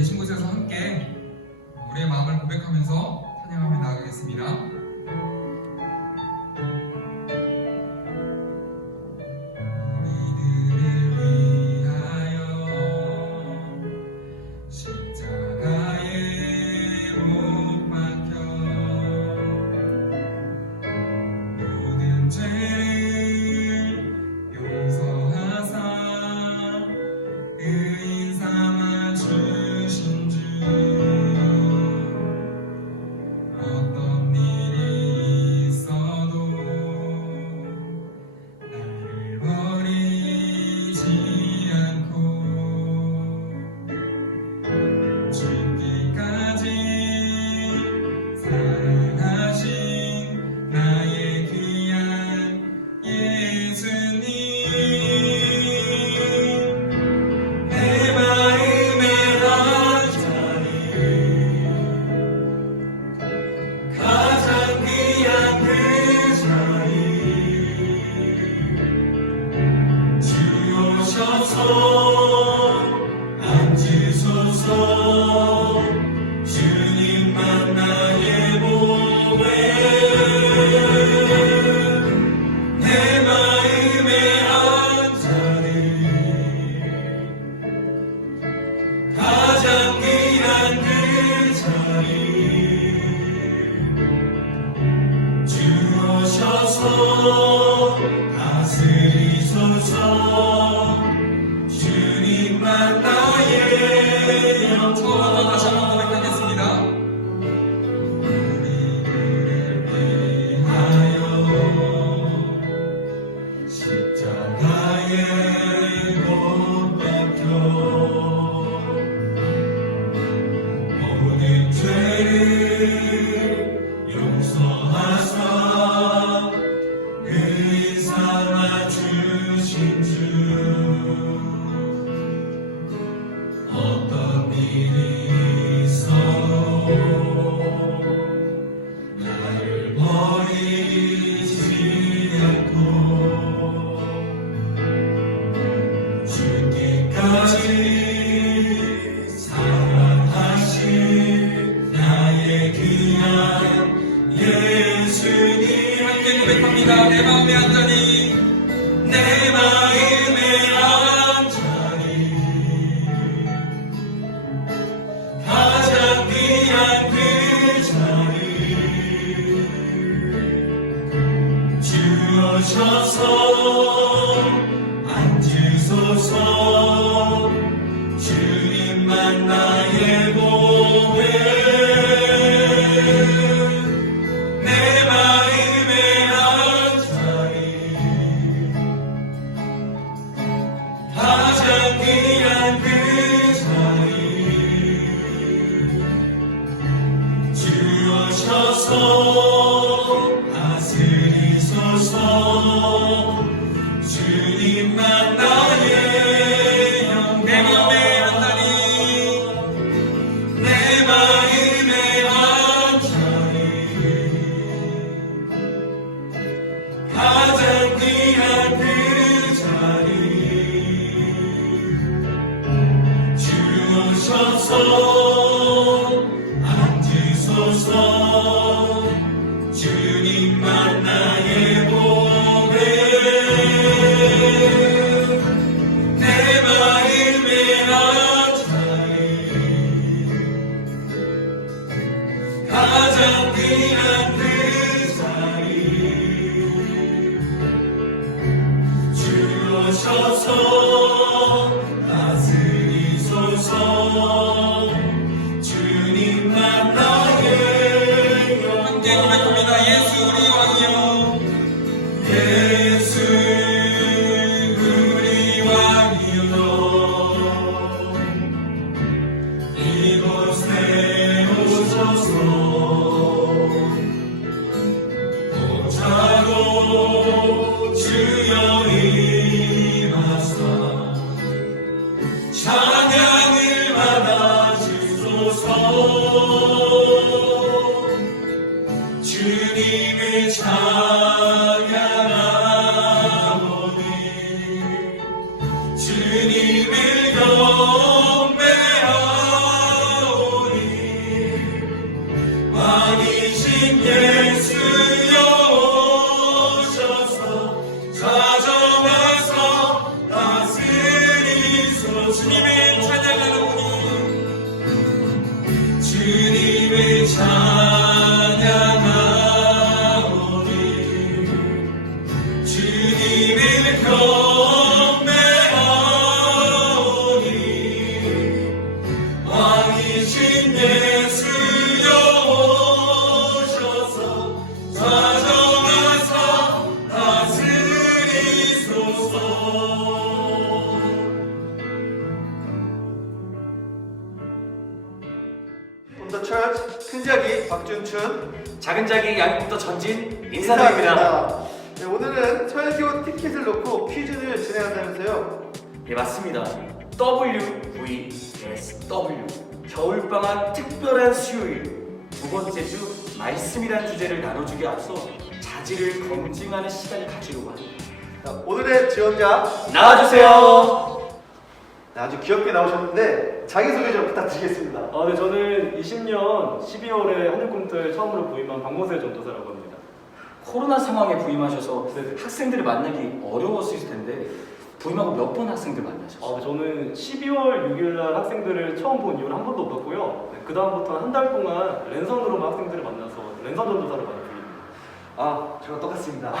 계신 곳에서 함께 우리의 마음을 고백하면서 찬양하며 나아가겠습니다. 내 마음의 안전이 내 마음의 안전이 가장 귀한 그 자리 주어셔서 앉으소서 주님만 나의 보배 다스리소서 주님만 나의 영 내 마음의 안전이 내 마음의 안전이 가장 귀한 그 자리 주오셔서 앉으소서 주님만 나의 보배 내 마음의 안전이 가장 귀한 그 자리 주오셔서 다스리소서 주님만 나의 함께 고백합니다. 예수 우리 왕이여 예수 우리 왕이여 이곳에 오셔서 보자고 주여 임하사 찬양을 받아주소서 주님을 찬양하오니 주님을 경배하오니 박준춘, 작은자기 양국부터 전진 인사드립니다. 네, 오늘은 설교 티켓을 놓고 퀴즈를 진행한다면서요? 네, 맞습니다. WVSW 겨울방학 특별한 수요일 두 번째 주 말씀이란 주제를 나눠주기 앞서 자질을 검증하는 시간을 가지려고 합니다. 자, 오늘의 지원자 나와주세요. 네, 아주 귀엽게 나오셨는데 자기소개 좀 부탁드리겠습니다. 네, 저는 20년 12월에 하늘꿈틀 처음으로 부임한 박모세 전도사라고 합니다. 코로나 상황에 부임하셔서 네네. 학생들을 만나기 어려웠을 텐데 부임하고 몇 번 학생들 만나셨어요? 네, 저는 12월 6일 날 학생들을 처음 본 이후로 한 번도 없었고요. 그 다음부터는 한 달 동안 랜선으로만 학생들을 만나서 랜선 전도사를 받은 중입니다. 저랑 똑같습니다.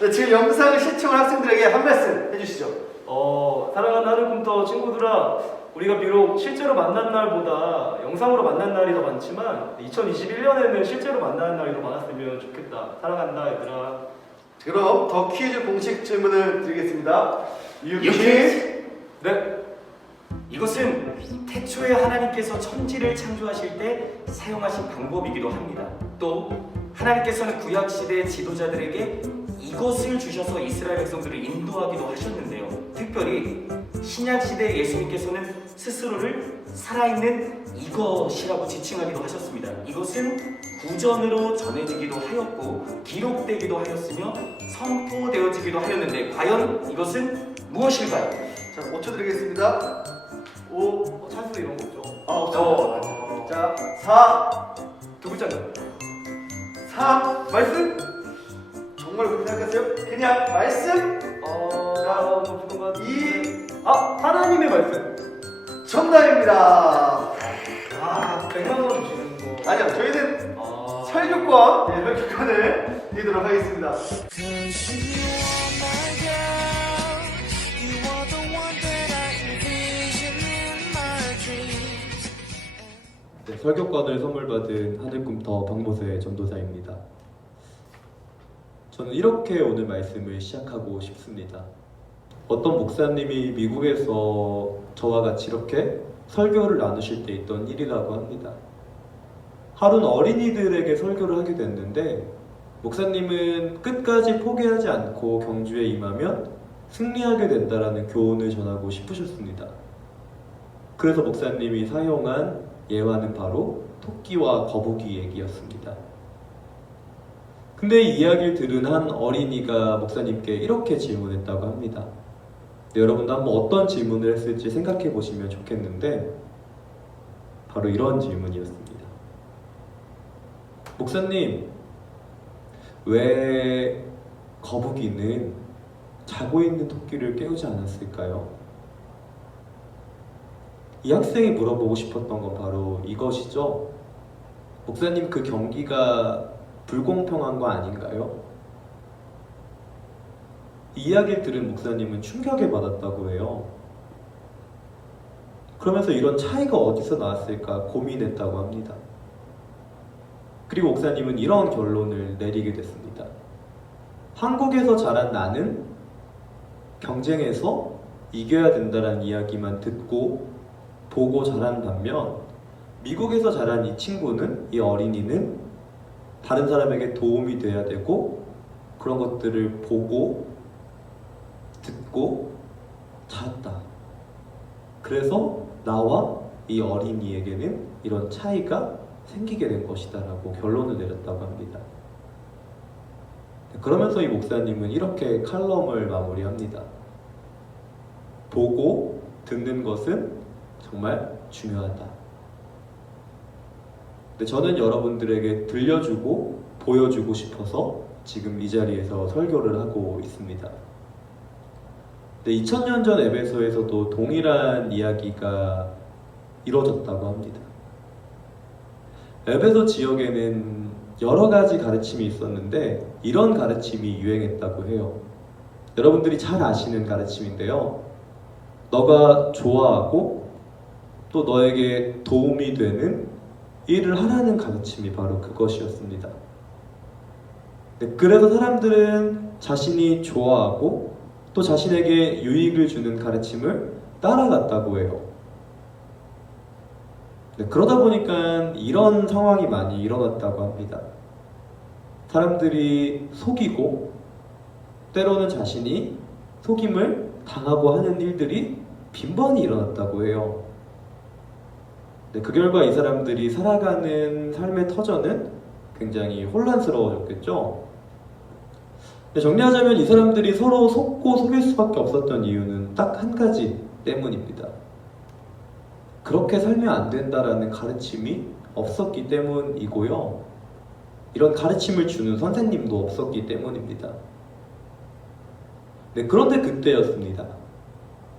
네, 지금 영상을 시청한 학생들에게 한 말씀 해주시죠. 사랑하는 하늘꿈터 친구들아, 우리가 비록 실제로 만난 날보다 영상으로 만난 날이 더 많지만 2021년에는 실제로 만나는 날이 더 많았으면 좋겠다. 사랑한다 얘들아. 그럼 더 퀴즈 공식 질문을 드리겠습니다. 유퀴즈. 네. 이것은 태초에 하나님께서 천지를 창조하실 때 사용하신 방법이기도 합니다. 또 하나님께서는 구약시대의 지도자들에게 이것을 주셔서 이스라엘 백성들을 인도하기도 하셨는데요. 특별히 신약시대 예수님께서는 스스로를 살아있는 이것이라고 지칭하기도 하셨습니다. 이것은 구전으로 전해지기도 하였고 기록되기도 하였으며 선포되어지기도 하였는데 과연 이것은 무엇일까요? 자, 5초 드리겠습니다. 5, 찬스 이런 거 없죠? 없죠. 자, 4, 두 글자인가요? 3, 말씀? 정말 그렇게 생각하세요? 그냥 말씀? 잠깐만. 2, 하나님의 말씀. 정답입니다. 100만 원 주시는 거. 아니요, 저희는 설교권, 네, 설교권을 드리도록 하겠습니다. 네, 설교권을 선물 받은 하늘꿈터 박모세 전도사입니다. 저는 이렇게 오늘 말씀을 시작하고 싶습니다. 어떤 목사님이 미국에서 저와 같이 이렇게 설교를 나누실 때 있던 일이라고 합니다. 하루는 어린이들에게 설교를 하게 됐는데 목사님은 끝까지 포기하지 않고 경주에 임하면 승리하게 된다라는 교훈을 전하고 싶으셨습니다. 그래서 목사님이 사용한 예화는 바로 토끼와 거북이 얘기였습니다. 근데 이 이야기를 들은 한 어린이가 목사님께 이렇게 질문했다고 합니다. 네, 여러분도 한번 어떤 질문을 했을지 생각해 보시면 좋겠는데 바로 이런 질문이었습니다. 목사님, 왜 거북이는 자고 있는 토끼를 깨우지 않았을까요? 이 학생이 물어보고 싶었던 건 바로 이것이죠. 목사님, 그 경기가 불공평한 거 아닌가요? 이 이야기를 들은 목사님은 충격을 받았다고 해요. 그러면서 이런 차이가 어디서 나왔을까 고민했다고 합니다. 그리고 목사님은 이런 결론을 내리게 됐습니다. 한국에서 자란 나는 경쟁에서 이겨야 된다는 이야기만 듣고 보고 자란 반면 미국에서 자란 이 친구는, 이 어린이는 다른 사람에게 도움이 돼야 되고 그런 것들을 보고 듣고 자랐다. 그래서 나와 이 어린이에게는 이런 차이가 생기게 된 것이다 라고 결론을 내렸다고 합니다. 그러면서 이 목사님은 이렇게 칼럼을 마무리합니다. 보고 듣는 것은 정말 중요하다. 저는 여러분들에게 들려주고 보여주고 싶어서 지금 이 자리에서 설교를 하고 있습니다. 2000년 전 에베소에서도 동일한 이야기가 이루어졌다고 합니다. 에베소 지역에는 여러 가지 가르침이 있었는데 이런 가르침이 유행했다고 해요. 여러분들이 잘 아시는 가르침인데요. 너가 좋아하고 또 너에게 도움이 되는 일을 하라는 가르침이 바로 그것이었습니다. 그래서 사람들은 자신이 좋아하고 또 자신에게 유익을 주는 가르침을 따라갔다고 해요. 네, 그러다 보니까 이런 상황이 많이 일어났다고 합니다. 사람들이 속이고 때로는 자신이 속임을 당하고 하는 일들이 빈번히 일어났다고 해요. 네, 그 결과 이 사람들이 살아가는 삶의 터전은 굉장히 혼란스러워졌겠죠. 네, 정리하자면 이 사람들이 서로 속고 속일 수밖에 없었던 이유는 딱 한 가지 때문입니다. 그렇게 살면 안 된다라는 가르침이 없었기 때문이고요. 이런 가르침을 주는 선생님도 없었기 때문입니다. 네, 그런데 그때였습니다.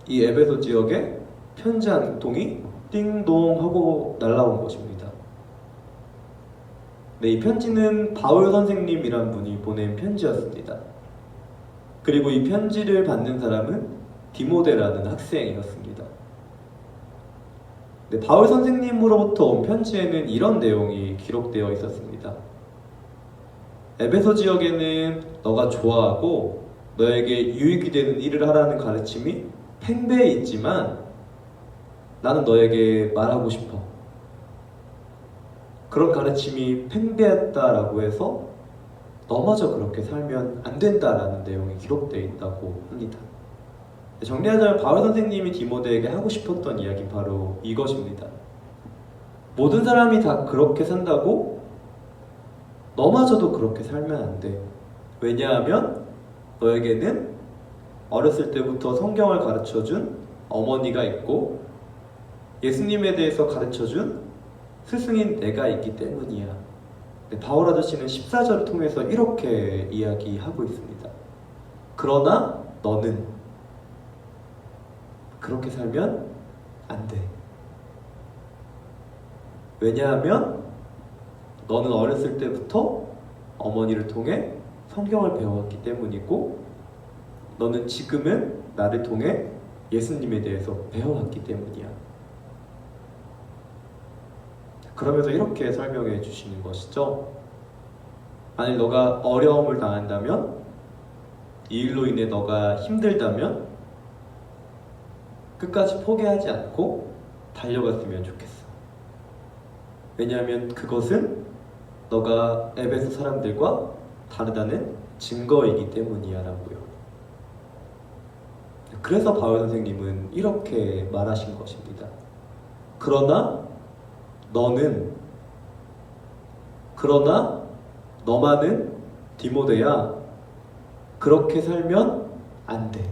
이 에베소 지역에 편지 한 통이 띵동 하고 날라온 것입니다. 네, 이 편지는 바울 선생님이란 분이 보낸 편지였습니다. 그리고 이 편지를 받는 사람은 디모데라는 학생이었습니다. 네, 바울 선생님으로부터 온 편지에는 이런 내용이 기록되어 있었습니다. 에베소 지역에는 너가 좋아하고 너에게 유익이 되는 일을 하라는 가르침이 팽배해 있지만 나는 너에게 말하고 싶어. 그런 가르침이 팽배했다라고 해서 너마저 그렇게 살면 안 된다라는 내용이 기록되어 있다고 합니다. 정리하자면 바울 선생님이 디모데에게 하고 싶었던 이야기 바로 이것입니다. 모든 사람이 다 그렇게 산다고 너마저도 그렇게 살면 안 돼. 왜냐하면 너에게는 어렸을 때부터 성경을 가르쳐준 어머니가 있고 예수님에 대해서 가르쳐준 스승인 내가 있기 때문이야. 네, 바울 아저씨는 14절을 통해서 이렇게 이야기하고 있습니다. 그러나 너는 그렇게 살면 안 돼. 왜냐하면 너는 어렸을 때부터 어머니를 통해 성경을 배워왔기 때문이고 너는 지금은 나를 통해 예수님에 대해서 배워왔기 때문이야. 그러면서 이렇게 설명해 주시는 것이죠. 만약 너가 어려움을 당한다면, 이 일로 인해 너가 힘들다면 끝까지 포기하지 않고 달려갔으면 좋겠어. 왜냐하면 그것은 너가 에베소 사람들과 다르다는 증거이기 때문이야 라고요. 그래서 바울 선생님은 이렇게 말하신 것입니다. 그러나 너만은 디모데야, 그렇게 살면 안 돼.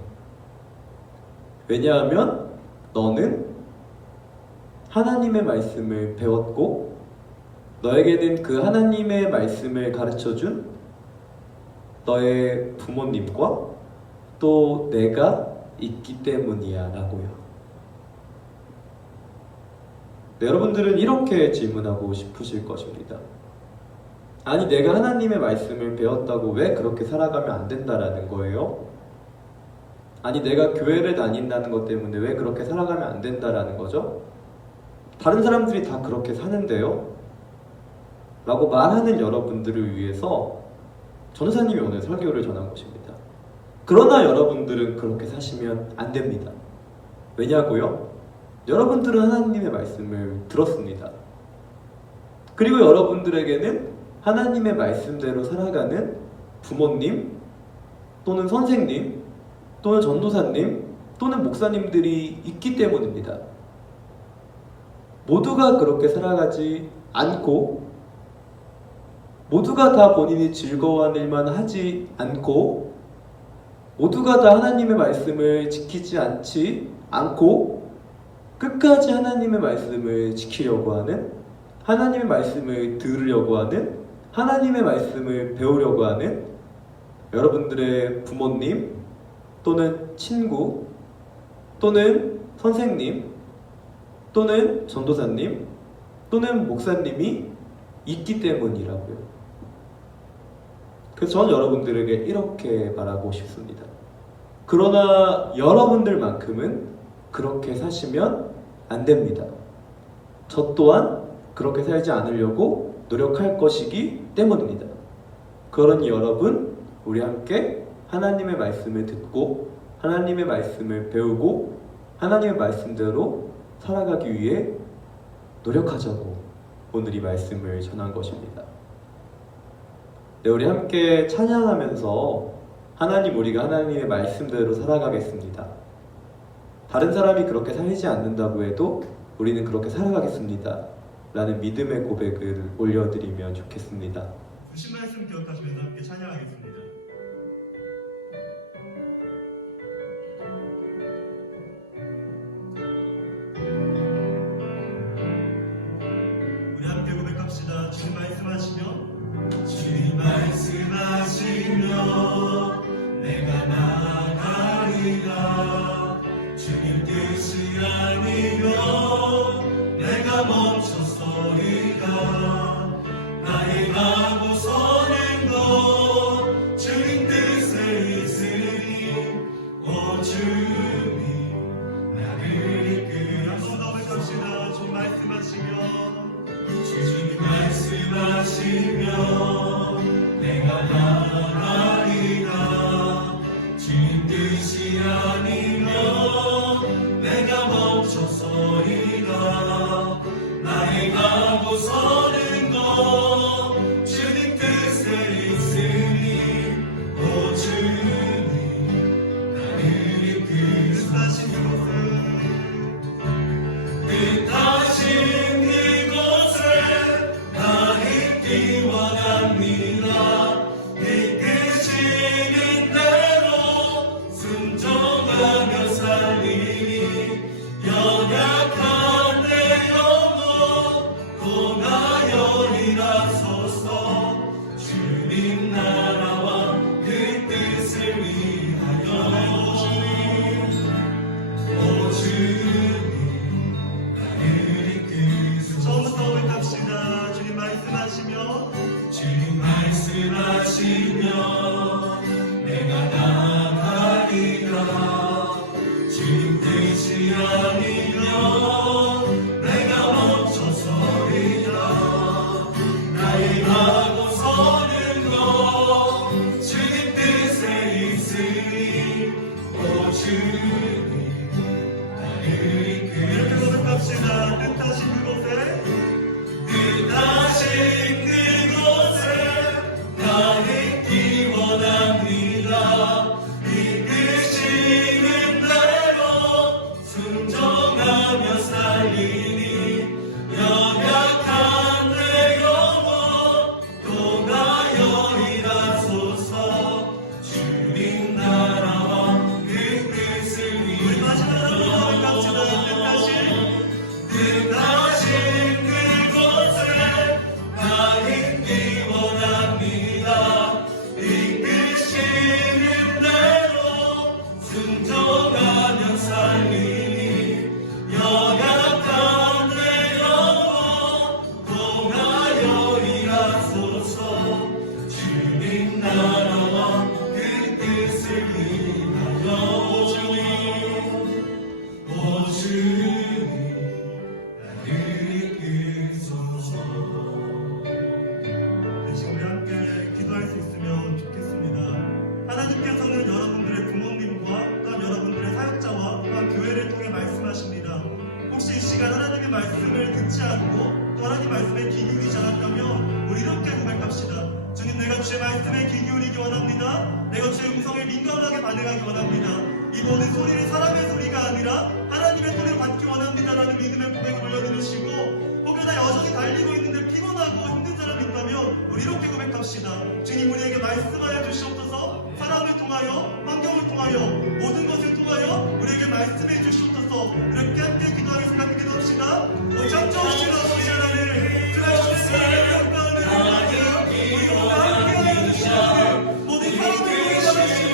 왜냐하면 너는 하나님의 말씀을 배웠고 너에게는 그 하나님의 말씀을 가르쳐준 너의 부모님과 또 내가 있기 때문이야 라고요. 네, 여러분들은 이렇게 질문하고 싶으실 것입니다. 아니, 내가 하나님의 말씀을 배웠다고 왜 그렇게 살아가면 안 된다라는 거예요? 아니, 내가 교회를 다닌다는 것 때문에 왜 그렇게 살아가면 안 된다라는 거죠? 다른 사람들이 다 그렇게 사는데요? 라고 말하는 여러분들을 위해서 전도사님이 오늘 설교를 전한 것입니다. 그러나 여러분들은 그렇게 사시면 안 됩니다. 왜냐고요? 여러분들은 하나님의 말씀을 들었습니다. 그리고 여러분들에게는 하나님의 말씀대로 살아가는 부모님 또는 선생님 또는 전도사님 또는 목사님들이 있기 때문입니다. 모두가 그렇게 살아가지 않고 모두가 다 본인이 즐거워하는 일만 하지 않고 모두가 다 하나님의 말씀을 지키지 않고 끝까지 하나님의 말씀을 지키려고 하는, 하나님의 말씀을 들으려고 하는, 하나님의 말씀을 배우려고 하는 여러분들의 부모님 또는 친구 또는 선생님 또는 전도사님 또는 목사님이 있기 때문이라고요. 그래서 저는 여러분들에게 이렇게 말하고 싶습니다. 그러나 여러분들만큼은 그렇게 사시면 안 됩니다. 저 또한 그렇게 살지 않으려고 노력할 것이기 때문입니다. 그러니 여러분, 우리 함께 하나님의 말씀을 듣고 하나님의 말씀을 배우고 하나님의 말씀대로 살아가기 위해 노력하자고 오늘 이 말씀을 전한 것입니다. 네, 우리 함께 찬양하면서 하나님, 우리가 하나님의 말씀대로 살아가겠습니다. 다른 사람이 그렇게 살지 않는다고 해도 우리는 그렇게 살아가겠습니다 라는 믿음의 고백을 올려드리면 좋겠습니다. 주신 말씀 기억하시면서 함께 찬양하겠습니다. 우리 함께 고백합시다. 주님 말씀하시며 주님 말씀하시며 내가 나가리라. 주님 뜻이 아니면 내가 멈춰서리라. 나의 가고 서는 것 주님 뜻에 있으니 오 주님 나를 이끌어. 한번 더 외칩시다. 주님 말씀하시며 주님 말씀하시며 내가 나가리라. 주님 뜻이 아니면 내가 멈춰서리라. 나의 가고 서는 것 주님 뜻에 있으니 오 주님 나를 이끄시는 뜻하신 그곳에 나 있기 원합니다. 이끄시는 대로 순종하며 살리니 연약한 내 영혼 고나여리라소서. 주님 나라와 그 뜻을 위하여 오 주님 나를 이끄소서. 처음부터 고백합시다. 주님 말씀하시며 주님 말씀하시며 내가 나가리라. 주님 뜻이 아니면 내가 멈춰서리라. 나의 가고 서는 것 주님 뜻에 있으니 오 주님 나를 이끌어. 이렇게 고백합시다. 뜻하신 그곳에 뜻하신 그곳에 나 있기 원합니다. 이끄시는 대로 순종하며 살리니 연약한 내 영혼 고나여리라소서. 주님 나라와 그 뜻을 위하여. 우리 마지막으로 고백합시다. 뜻하신 그곳에 나 있기 원합니다. 이끄시는 대로 순종하며 살리니 연약한 내 영혼 고나여리라소서. 주님 나라와 그 뜻을 위하여 오 주님 나를 이끄소서. 지금 우리 함께 기도할 수 있으면 좋겠습니다. 하나님께서는 여러분들의 부모님과 또한 여러분들의 사역자와 또한 교회를 통해 말씀하십니다. 혹시 이 시간 하나님의 말씀을 듣지 않고 또 하나님 말씀에 귀 기울이지 않았다면 우리 이렇게 고백합시다. 주님, 내가 주의 말씀에 귀 기울이기 원합니다. 내가 주의 음성에 민감하게 반응하기 원합니다. 이 모든 소리를 사람의 소리가 아니라 하나님의 소리로 받기 원합니다라는 믿음의 고백을 올려드리시고, 혹여나 여전히 달리고 있는데 피곤하고 힘든 사람이 있다면 우리 이렇게 고백합시다. 주님, 우리에게 말씀하여 주시옵소서. 사람을 통하여, 환경을 통하여, 모든 것을 통하여 우리에게 말씀해 주시옵소서. 이렇게 함께 기도하겠습니다. 함께 기도합시다. 오 창조주시는 아버지 하나님, 주가 주시는 평가하는 하나님, 우리가 함께하여 주시는 모든 사람을 구원하시고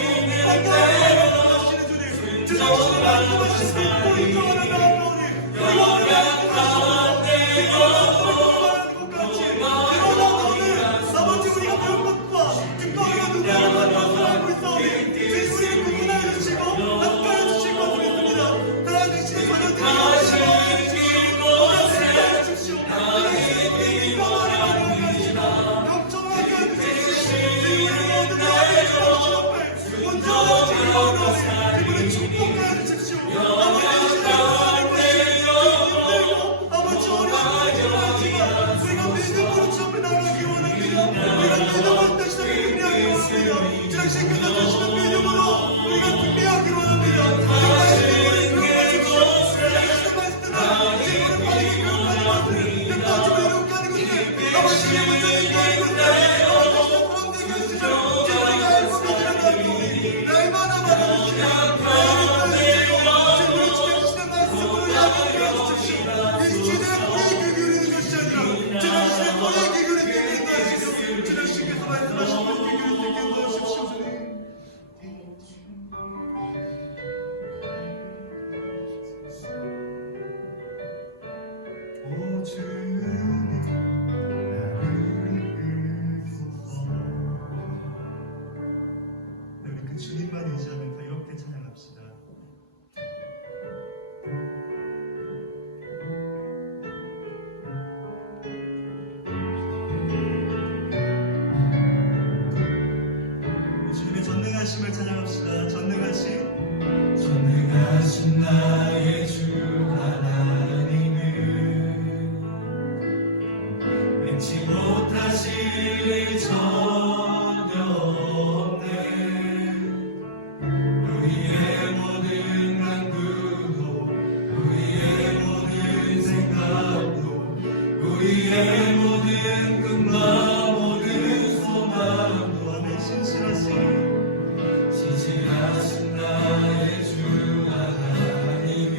환경을 구원하시는 주님, 주가 주시는 말씀하시고 또 인정하는 나라오니 우리가 오늘 말씀하시고 아버지, 우리가 배운 것과 증거하여 누구를 만나서 알고 있사오니 주님, 우리를 구원하여 주시고 함께하여 주실 것 같습니다. 살아계시는 자녀들이 건강하게 주십시오. 건강하게 하시고 영청하게 해주시고 주님의 모든 나의 주님 앞에 온전한 기도하며 그분을 축복하여 주십시오. 아버지, 주님의 힘들고 아버지 어려운 오 주님 나를 이끄소서. 네, 우리 그 주님만 의지하면서 이렇게 찬양합시다. 주님의 전능하심을 찬양합시다. 전능하신 나의 주 하나님은 맹치 못하실 일 전혀 없네. 우리의 모든 간구도 우리의 모든 생각도 우리의 모든 꿈과 모든 소망도 아멘. 신실하신 나의 주 하나님은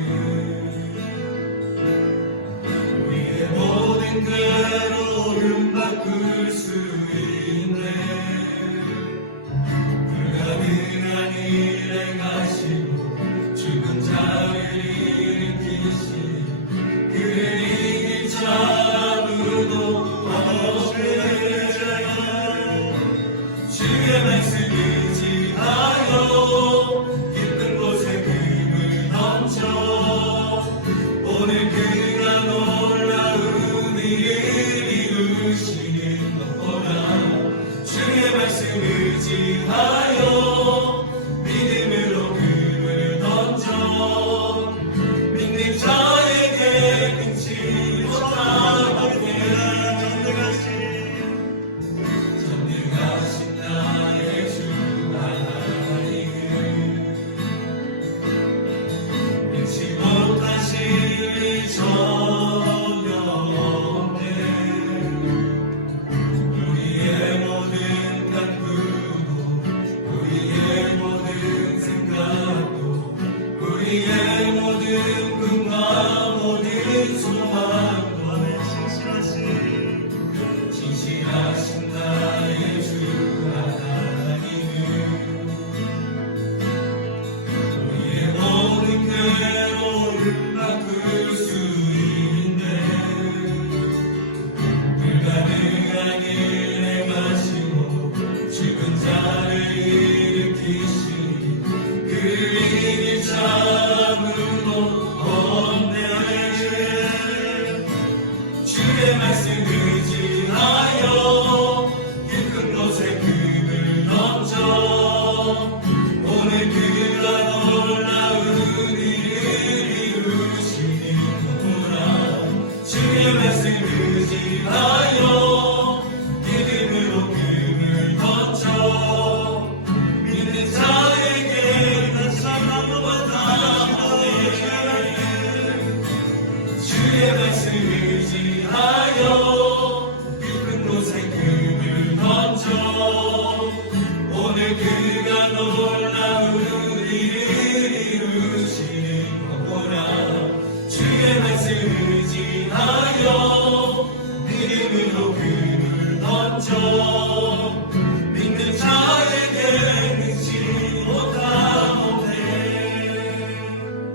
우리의 모든 괴로움 바꿀 수 있네. 불가능한 일 행하시고 죽은 자를 일으키시 그를 이길 자 아무도 없네. 주의 말씀 의지하여 깊은 곳에 금을 던져 오늘 그가 놀라운 일을 이루시는 것 보라. 주의 말씀 의지하여 믿음으로 금을 던져 믿는 자에게 능치 못하게. 전능하신 나의 주 하나님은 능치 못하실 일 전혀 없네. 우리의 모든 간구도 우리의 모든 생각도 우리의 모든 꿈과 모든 소망도 아멘. 신실하신 나의 주 하나님은 우리의 모든 괴로움 바꿀 수 있네. 불가능한 일 행하시고 죽은 자를 일으키시 그를 이길 자 아무도 없네. 주의 말씀 의지하여 깊은 곳에 금을 던져 오늘 그가 놀라운 일을 이루시는 거라. 주의 말씀 의지하여 믿음으로 금을 던져 믿는 자에게 다시 한번 주의 말씀 의지하여 깊은 곳에 금을 던져 오늘 그가 놀라운 일을 이루시는 거라. 주의 말씀 의지하여 믿음으로 금을 던져 믿는 자에게 능치 못하오네.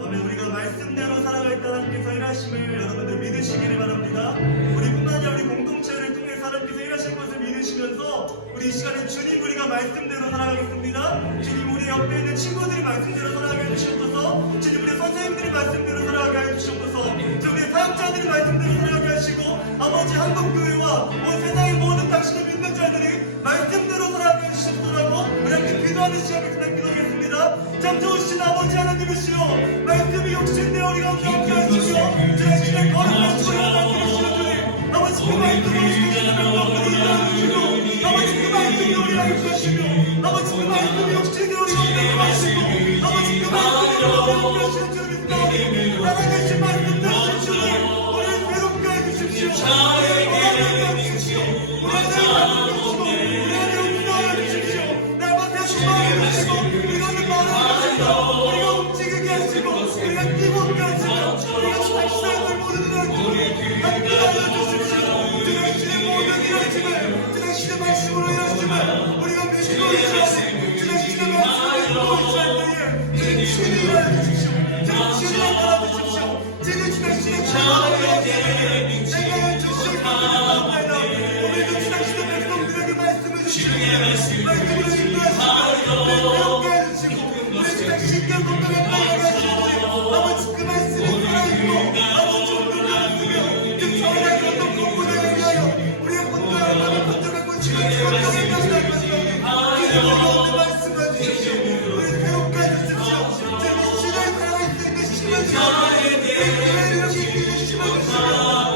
아멘. 우리가 말씀대로 살아갈 때 하나님께서 일하심을 여러분들 믿으시기를 바랍니다. 우리뿐만 아니라 우리 공동체를 통해서 하나님께서 일하신 것을 믿으시면서 우리 이 시간에 주님 우리가 말씀대로 살아가겠습니다. 주님 우리 옆에 있는 친구들이 말씀대로 살아가게 해주시옵소서. 주님 우리 선생님들이 말씀대로 살아가게 해주시옵소서. 주님 우리 사역자들이 말씀대로 살아가게 하시고 아버지 한국교회와 온 세상의 모든 당신을 믿는 자들이 말씀대로 살아가게 해주시옵소서라고 우리 함께 기도하는 시간을 기도하겠습니다. 참 좋으신 아버지 하나님이시여 말씀이 욕심되어 우리 가운데 함께 하시며 주의 길에 걸어가시고 만드시는 주님 아버지 그 말씀으로 주시는 명령들을 이루어주시고 아버지 그 말씀이 우리를 인도하시며 아버지 그 말씀이 욕심되어 우리 가운데 하시고 아버지 그 말씀이 우리를 인도하시는 주님입니다. 살아계신 말씀 들으신 주님 우리를 괴롭게 해주십시오. 우리를 해주십시오. 우리를 인도하여 주십시오. 날마다 주마해 주시고 이거는 말하시고 우리가 움직이게 하시고 우리가 뛰게 하시고 우리가 tak시를 모든 일을 함께 알려주십시오. 주님의 모든 일하심을 주님의 말씀으로 일하심을 우리가 믿고 있어 주님의 말씀을 믿고 있을 때에 주님 알아주십시오. 주님 알아주십시오. 주님 주시는 자에게 내가 주시옵나이다. 오늘도 주시는 백성들에게 말씀을 주시옵소서. 말씀을 인도하시고 배우게 해주시고 우리 신경 건강에 빠져가시고 아버지 그 말씀이 살아있고 아버지 좀 놀라시며 그 전에 어떤 공부를 위하여 우리의 본토를 마음을 번쩍하고 주님의 건강을 가져갈 것이옵니 주님 말씀을 주십시오. 우리 배우게 해주십시오. 주님 신을 살아있으니까 심어주시오. 교회를 이렇게 심어주시며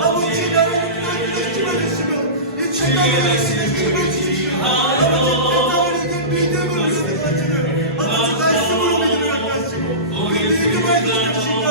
아버지 나라를 그렇게 심어주시며 이 천당의 말씀을 심어주십시오. 아버지 세상을 믿음으로 사는 것들을 아버지 말씀으로 믿음을 갖게 하시고 우리 믿음을 주십시오.